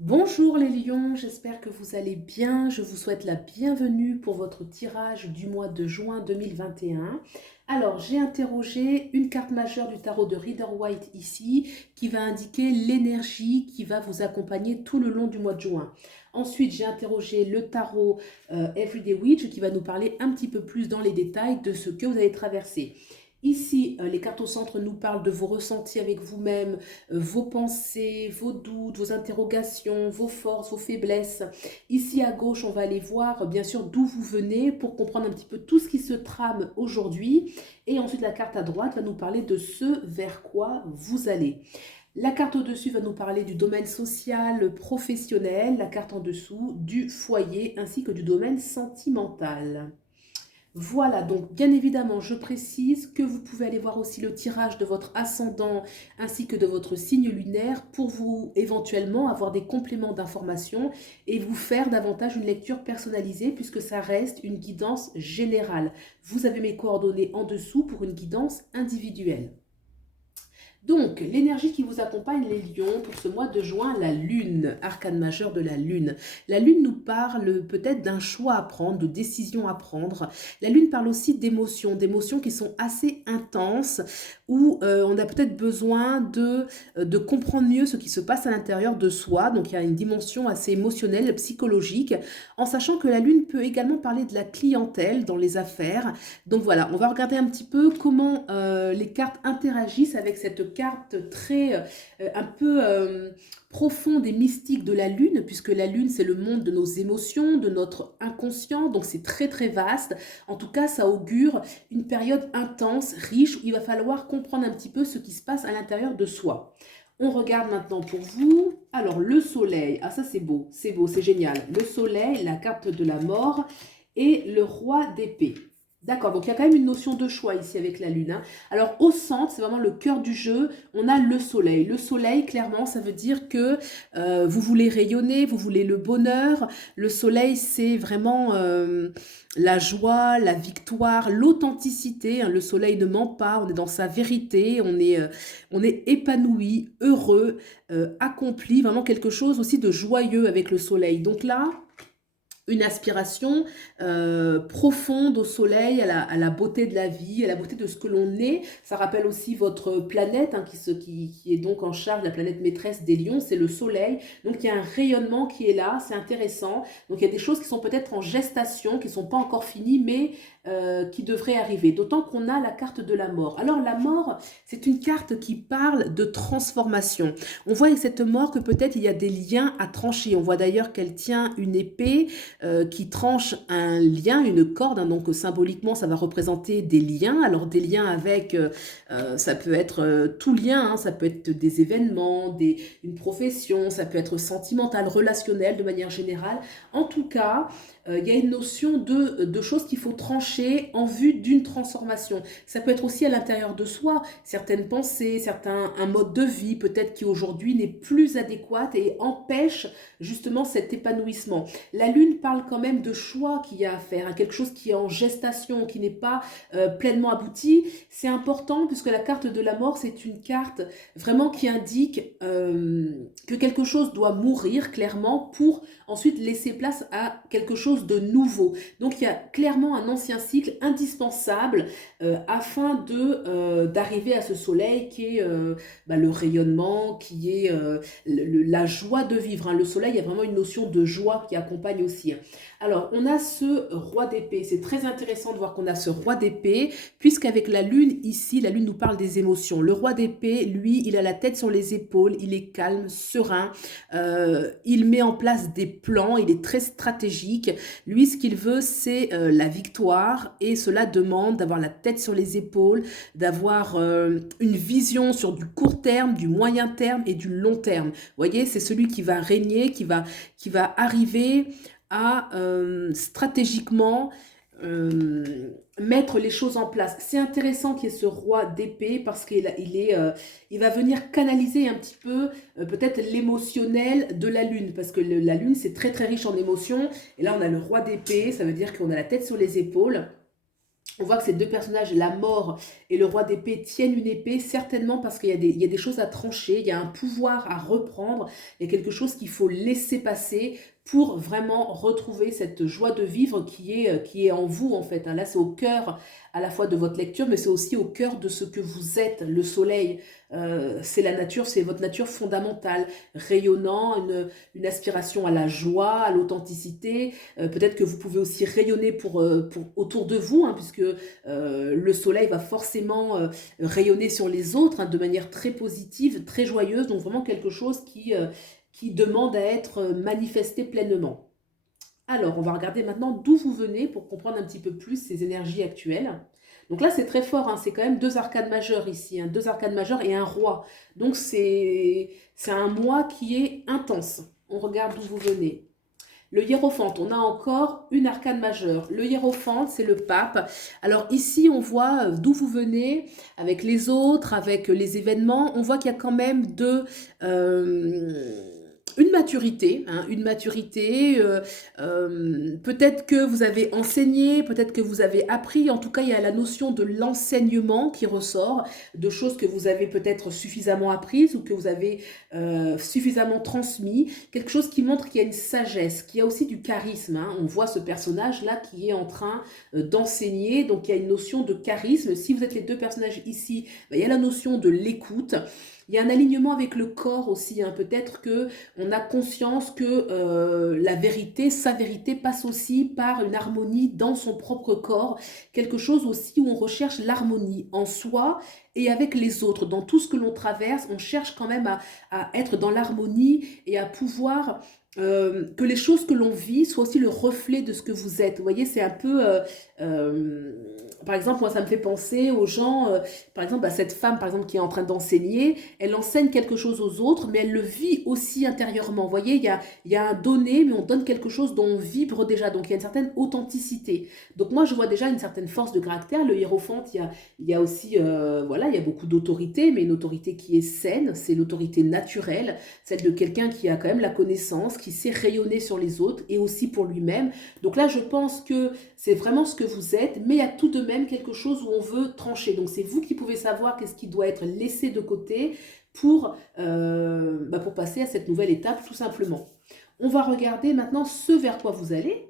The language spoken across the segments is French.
Bonjour les lions, j'espère que vous allez bien. Je vous souhaite la bienvenue pour votre tirage du mois de juin 2021. Alors, j'ai interrogé une carte majeure du tarot de Rider-Waite ici qui va indiquer l'énergie qui va vous accompagner tout le long du mois de juin. Ensuite, j'ai interrogé le tarot Everyday Witch qui va nous parler un petit peu plus dans les détails de ce que vous allez traverser. Ici, les cartes au centre nous parlent de vos ressentis avec vous-même, vos pensées, vos doutes, vos interrogations, vos forces, vos faiblesses. Ici à gauche, on va aller voir bien sûr d'où vous venez pour comprendre un petit peu tout ce qui se trame aujourd'hui. Et ensuite, la carte à droite va nous parler de ce vers quoi vous allez. La carte au-dessus va nous parler du domaine social, professionnel, la carte en dessous du foyer ainsi que du domaine sentimental. Voilà, donc bien évidemment, je précise que vous pouvez aller voir aussi le tirage de votre ascendant ainsi que de votre signe lunaire pour vous éventuellement avoir des compléments d'informations et vous faire davantage une lecture personnalisée puisque ça reste une guidance générale. Vous avez mes coordonnées en dessous pour une guidance individuelle. Donc, l'énergie qui vous accompagne, les lions, pour ce mois de juin, la lune, arcane majeure de la lune. La lune nous parle peut-être d'un choix à prendre, de décisions à prendre. La lune parle aussi d'émotions qui sont assez intenses, où on a peut-être besoin de comprendre mieux ce qui se passe à l'intérieur de soi. Donc, il y a une dimension assez émotionnelle, psychologique, en sachant que la lune peut également parler de la clientèle dans les affaires. Donc voilà, on va regarder un petit peu comment les cartes interagissent avec cette carte très un peu profonde et mystique de la lune, puisque la lune c'est le monde de nos émotions, de notre inconscient, donc c'est très très vaste. En tout cas, ça augure une période intense, riche, où il va falloir comprendre un petit peu ce qui se passe à l'intérieur de soi. On regarde maintenant pour vous. Alors le soleil, ah ça c'est beau, c'est génial. Le soleil, la carte de la mort et le roi d'épée. D'accord, donc il y a quand même une notion de choix ici avec la lune, hein. Alors au centre, c'est vraiment le cœur du jeu, on a le soleil. Le soleil, clairement, ça veut dire que vous voulez rayonner, vous voulez le bonheur. Le soleil, c'est vraiment la joie, la victoire, l'authenticité, hein. Le soleil ne ment pas, on est dans sa vérité, on est épanoui, heureux, accompli, vraiment quelque chose aussi de joyeux avec le soleil. Donc là, une aspiration profonde au soleil, à la beauté de la vie, à la beauté de ce que l'on est. Ça rappelle aussi votre planète, hein, qui est donc en charge, la planète maîtresse des lions, c'est le soleil. Donc il y a un rayonnement qui est là, c'est intéressant. Donc il y a des choses qui sont peut-être en gestation, qui ne sont pas encore finies, mais qui devraient arriver. D'autant qu'on a la carte de la mort. Alors la mort, c'est une carte qui parle de transformation. On voit avec cette mort que peut-être il y a des liens à trancher. On voit d'ailleurs qu'elle tient une épée qui tranche un lien, une corde, hein, donc symboliquement ça va représenter des liens, alors des liens avec, ça peut être tout lien, hein, ça peut être des événements, une profession, ça peut être sentimental, relationnel de manière générale. En tout cas, il y a une notion de choses qu'il faut trancher en vue d'une transformation. Ça peut être aussi à l'intérieur de soi, certaines pensées, un mode de vie peut-être qui aujourd'hui n'est plus adéquat et empêche justement cet épanouissement. La lune parle quand même de choix qu'il y a à faire, hein, quelque chose qui est en gestation, qui n'est pas pleinement abouti. C'est important puisque la carte de la mort, c'est une carte vraiment qui indique que quelque chose doit mourir clairement pour ensuite laisser place à quelque chose de nouveau. Donc il y a clairement un ancien cycle indispensable afin d'arriver à ce soleil qui est le rayonnement, qui est la joie de vivre, hein. Le soleil, il y a vraiment une notion de joie qui accompagne aussi, hein. Alors, on a ce roi d'épée. C'est très intéressant de voir qu'on a ce roi d'épée, puisqu'avec la lune, ici, la lune nous parle des émotions. Le roi d'épée, lui, il a la tête sur les épaules, il est calme, serein, il met en place des plans, il est très stratégique. Lui, ce qu'il veut, c'est la victoire, et cela demande d'avoir la tête sur les épaules, d'avoir une vision sur du court terme, du moyen terme et du long terme. Vous voyez, c'est celui qui va régner, qui va arriver à stratégiquement mettre les choses en place. C'est intéressant qu'il y ait ce roi d'épée parce il va venir canaliser un petit peu peut-être l'émotionnel de la lune, parce que la lune c'est très très riche en émotions, et là on a le roi d'épée, ça veut dire qu'on a la tête sur les épaules. On voit que ces deux personnages, la mort et le roi d'épée, tiennent une épée, certainement parce qu'il y a des choses à trancher, il y a un pouvoir à reprendre, il y a quelque chose qu'il faut laisser passer pour vraiment retrouver cette joie de vivre qui est en vous en fait, hein. Là, c'est au cœur à la fois de votre lecture, mais c'est aussi au cœur de ce que vous êtes. Le soleil, c'est la nature, c'est votre nature fondamentale, rayonnant, une aspiration à la joie, à l'authenticité. Peut-être que vous pouvez aussi rayonner pour autour de vous, hein, puisque le soleil va forcément rayonner sur les autres, hein, de manière très positive, très joyeuse, donc vraiment quelque chose qui demande à être manifesté pleinement. Alors, on va regarder maintenant d'où vous venez pour comprendre un petit peu plus ces énergies actuelles. Donc là, c'est très fort, hein, c'est quand même deux arcanes majeures ici, hein, deux arcanes majeures et un roi. Donc c'est un mois qui est intense. On regarde d'où vous venez. Le hiérophante, on a encore une arcane majeure. Le hiérophante, c'est le pape. Alors ici, on voit d'où vous venez, avec les autres, avec les événements. On voit qu'il y a quand même une maturité, hein, une maturité. Peut-être que vous avez enseigné, peut-être que vous avez appris. En tout cas, il y a la notion de l'enseignement qui ressort, de choses que vous avez peut-être suffisamment apprises ou que vous avez suffisamment transmis. Quelque chose qui montre qu'il y a une sagesse, qu'il y a aussi du charisme, hein. On voit ce personnage-là qui est en train d'enseigner, donc il y a une notion de charisme. Si vous êtes les deux personnages ici, il y a la notion de l'écoute. Il y a un alignement avec le corps aussi, hein. Peut-être qu'on a conscience que la vérité, sa vérité passe aussi par une harmonie dans son propre corps. Quelque chose aussi où on recherche l'harmonie en soi et avec les autres. Dans tout ce que l'on traverse, on cherche quand même à être dans l'harmonie et à pouvoir que les choses que l'on vit soient aussi le reflet de ce que vous êtes. Vous voyez, c'est un peu... par exemple, moi, ça me fait penser aux gens, par exemple, à cette femme, par exemple, qui est en train d'enseigner, elle enseigne quelque chose aux autres, mais elle le vit aussi intérieurement. Vous voyez, il y a un donner, mais on donne quelque chose dont on vibre déjà. Donc, il y a une certaine authenticité. Donc, moi, je vois déjà une certaine force de caractère. Le hiérophante, il y a aussi, voilà, il y a beaucoup d'autorité, mais une autorité qui est saine, c'est l'autorité naturelle, celle de quelqu'un qui a quand même la connaissance, qui sait rayonner sur les autres et aussi pour lui-même. Donc là, je pense que c'est vraiment ce que vous êtes, mais il y a tout de même quelque chose où on veut trancher. Donc c'est vous qui pouvez savoir qu'est-ce qui doit être laissé de côté pour passer à cette nouvelle étape, tout simplement. On va regarder maintenant ce vers quoi vous allez.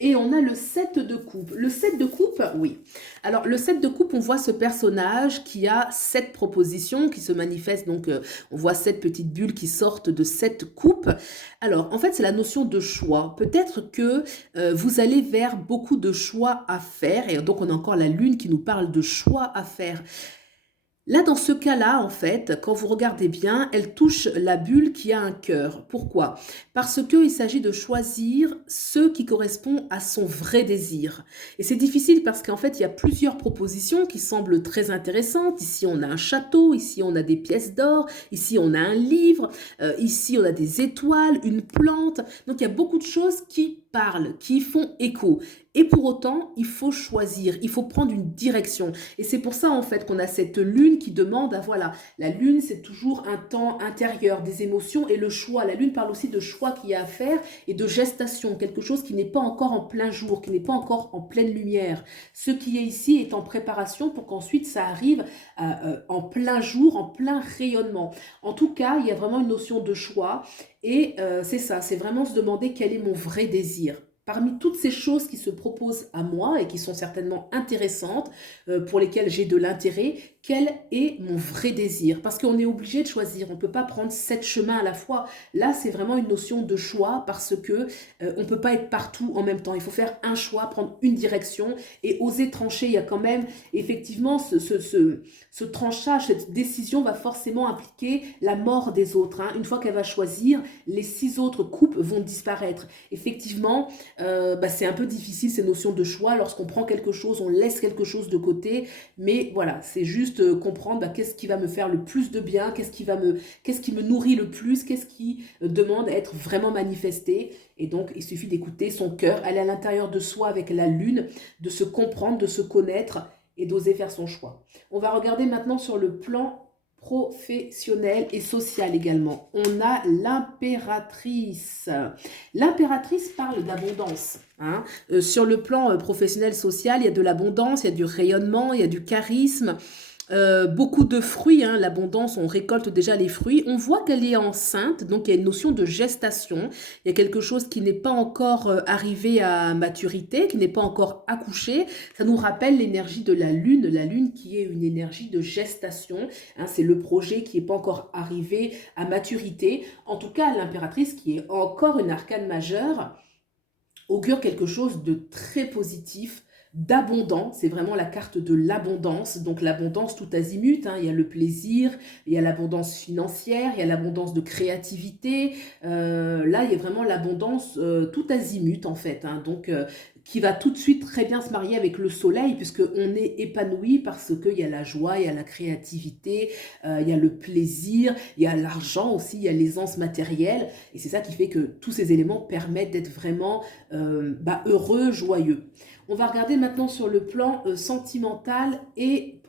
Et on a le 7 de coupe. Le 7 de coupe, oui. Alors, le 7 de coupe, on voit ce personnage qui a 7 propositions qui se manifestent. Donc, on voit 7 petites bulles qui sortent de 7 coupes. Alors, en fait, c'est la notion de choix. Peut-être que vous allez vers beaucoup de choix à faire. Et donc, on a encore la lune qui nous parle de choix à faire. Là, dans ce cas-là, en fait, quand vous regardez bien, elle touche la bulle qui a un cœur. Pourquoi? Parce qu'il s'agit de choisir ce qui correspond à son vrai désir. Et c'est difficile parce qu'en fait, il y a plusieurs propositions qui semblent très intéressantes. Ici, on a un château, ici, on a des pièces d'or, ici, on a un livre, ici, on a des étoiles, une plante. Donc, il y a beaucoup de choses qui parlent, qui font écho. Et pour autant, il faut choisir, il faut prendre une direction. Et c'est pour ça, en fait, qu'on a cette lune qui demande à, voilà, la lune, c'est toujours un temps intérieur, des émotions et le choix. La lune parle aussi de choix qu'il y a à faire et de gestation, quelque chose qui n'est pas encore en plein jour, qui n'est pas encore en pleine lumière. Ce qui est ici est en préparation pour qu'ensuite ça arrive en plein jour, en plein rayonnement. En tout cas, il y a vraiment une notion de choix et c'est ça, c'est vraiment se demander quel est mon vrai désir. Parmi toutes ces choses qui se proposent à moi et qui sont certainement intéressantes, pour lesquelles j'ai de l'intérêt, quel est mon vrai désir? Parce qu'on est obligé de choisir, on ne peut pas prendre 7 chemins à la fois. Là, c'est vraiment une notion de choix parce que on ne peut pas être partout en même temps. Il faut faire un choix, prendre une direction et oser trancher. Il y a quand même effectivement ce tranchage, cette décision va forcément impliquer la mort des autres, hein. Une fois qu'elle va choisir, les 6 autres coupes vont disparaître. Effectivement, c'est un peu difficile ces notions de choix. Lorsqu'on prend quelque chose, on laisse quelque chose de côté. Mais voilà, c'est juste comprendre qu'est-ce qui va me faire le plus de bien, qu'est-ce qui me nourrit le plus, qu'est-ce qui demande à être vraiment manifesté. Et donc, il suffit d'écouter son cœur, aller à l'intérieur de soi avec la lune, de se comprendre, de se connaître et d'oser faire son choix. On va regarder maintenant sur le plan professionnel et social également. On a l'impératrice. L'impératrice parle d'abondance. Hein. Sur le plan professionnel, social, il y a de l'abondance, il y a du rayonnement, il y a du charisme. Beaucoup de fruits, hein, l'abondance, on récolte déjà les fruits. On voit qu'elle est enceinte, donc il y a une notion de gestation. Il y a quelque chose qui n'est pas encore arrivé à maturité, qui n'est pas encore accouché. Ça nous rappelle l'énergie de la lune qui est une énergie de gestation. Hein, c'est le projet qui n'est pas encore arrivé à maturité. En tout cas, l'impératrice, qui est encore une arcane majeure, augure quelque chose de très positif, d'abondant. C'est vraiment la carte de l'abondance. Donc l'abondance tout azimut, hein. Il y a le plaisir, il y a l'abondance financière, il y a l'abondance de créativité. Là, il y a vraiment l'abondance tout azimut en fait. Hein. Donc qui va tout de suite très bien se marier avec le soleil, puisqu'on est épanoui parce qu'il y a la joie, il y a la créativité, il y a le plaisir, il y a l'argent aussi, il y a l'aisance matérielle. Et c'est ça qui fait que tous ces éléments permettent d'être vraiment heureux, joyeux. On va regarder maintenant sur le plan sentimental et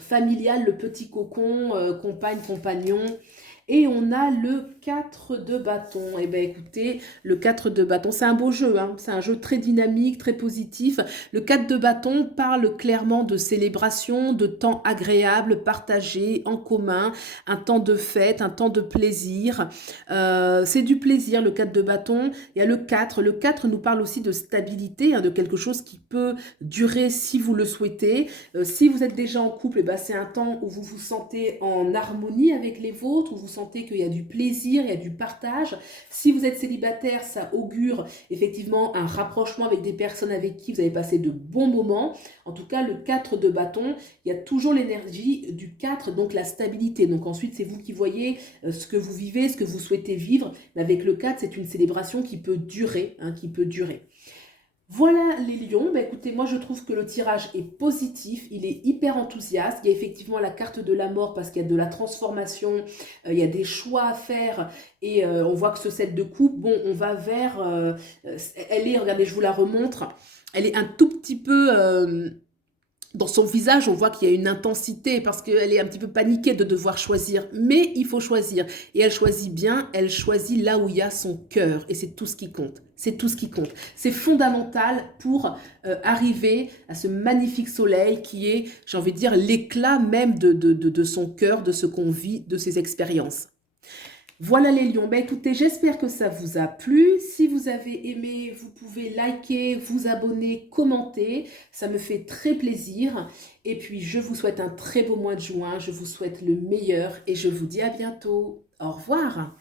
familial, le petit cocon, compagne, compagnon. Et on a le 4 de bâton. Eh bien, écoutez, le 4 de bâton, c'est un beau jeu, hein. C'est un jeu très dynamique, très positif. Le 4 de bâton parle clairement de célébration, de temps agréable, partagé, en commun, un temps de fête, un temps de plaisir. C'est du plaisir, le 4 de bâton. Il y a le 4. Le 4 nous parle aussi de stabilité, hein, de quelque chose qui peut durer si vous le souhaitez. Si vous êtes déjà en couple, eh ben, c'est un temps où vous vous sentez en harmonie avec les vôtres, où vous sentez qu'il y a du plaisir, il y a du partage. Si vous êtes célibataire, ça augure effectivement un rapprochement avec des personnes avec qui vous avez passé de bons moments. En tout cas, le 4 de bâton, il y a toujours l'énergie du 4, donc la stabilité. Donc ensuite, c'est vous qui voyez ce que vous vivez, ce que vous souhaitez vivre. Mais avec le 4, c'est une célébration qui peut durer, hein, qui peut durer. Voilà les lions, bah écoutez, moi je trouve que le tirage est positif, il est hyper enthousiaste, il y a effectivement la carte de la mort parce qu'il y a de la transformation, il y a des choix à faire et on voit que ce set de coupe, bon on va vers, elle est, regardez je vous la remontre, elle est un tout petit peu... dans son visage, on voit qu'il y a une intensité parce qu'elle est un petit peu paniquée de devoir choisir. Mais il faut choisir. Et elle choisit bien, elle choisit là où il y a son cœur. Et c'est tout ce qui compte. C'est tout ce qui compte. C'est fondamental pour arriver à ce magnifique soleil qui est, j'ai envie de dire, l'éclat même de son cœur, de ce qu'on vit, de ses expériences. Voilà les lions, ben écoutez, j'espère que ça vous a plu. Si vous avez aimé, vous pouvez liker, vous abonner, commenter. Ça me fait très plaisir. Et puis, je vous souhaite un très beau mois de juin. Je vous souhaite le meilleur et je vous dis à bientôt. Au revoir.